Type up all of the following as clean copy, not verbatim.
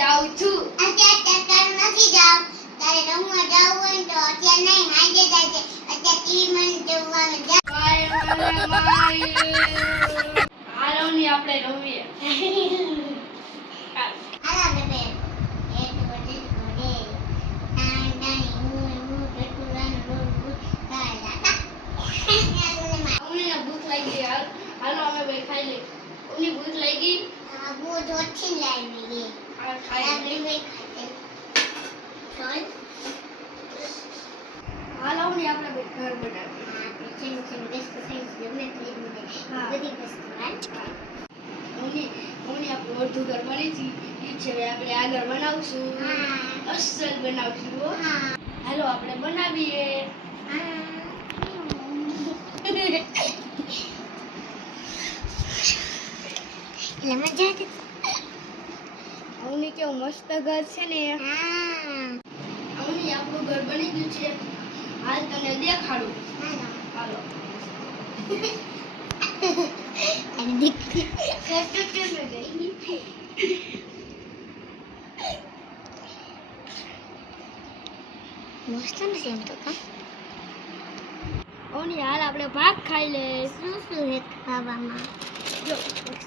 જાઉં છું. અત્યારે નથી જાવ. તારે રમવા જાવું હોય તો અત્યારે નહીં, હાંજે જાજે. અત્યારે ટીવી મને જોવાનું જા. હાલો ની આપણે રમીએ. હાલા બેબે. એક બજે ઘરે. નાઈ નાઈ હું ટટુરાન રોડ કાલા. અમને ભૂખ લાગી યાર. હાલો અમે બે ખાઈ લઈએ. ઉની ભૂખ લાગી. આ બહુ જોરથી લાવી લે. આ ખાઈ હાલા બેબે ખાતે. ચાલ. હાલો ની આપણે બે ઘર બનાવીએ. હા પેશન બેસ્ટ ફ્રેન્ડ્સ ગમે તે હા. બધી વસ્તુ રાઈટ. ઉની આપણું અડધું ઘર બની છે. ઈ છે હવે આપણે આગળ બનાવશું. હા. અસલ બનાવશું હો. હા. હાલો આપણે બનાવીએ. એટલે મજા આવે. ઉની કેવું મસ્ત ઘર છે ને. હા. ઉની આપણું ઘર બની ગયું છે. હાલ તને દેખાડું. હાલો. અરે દીકરી. મસ્ત નથી એમ તો કા. ઉની હાલ આપણે ભાગ ખાઈ લે. શું શું હે ખાવામાં? જો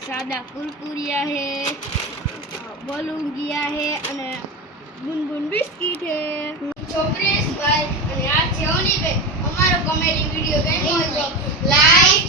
સાદા કુરકુરિયા હે, બલુંગિયા હે અને બુનબુન બિસ્કિટ હે. ચોકલેટ ભાઈ અને આ છે ઓની બે. અમારો કોમેડી વિડિયો ગમ્યો હોય તો લાઈક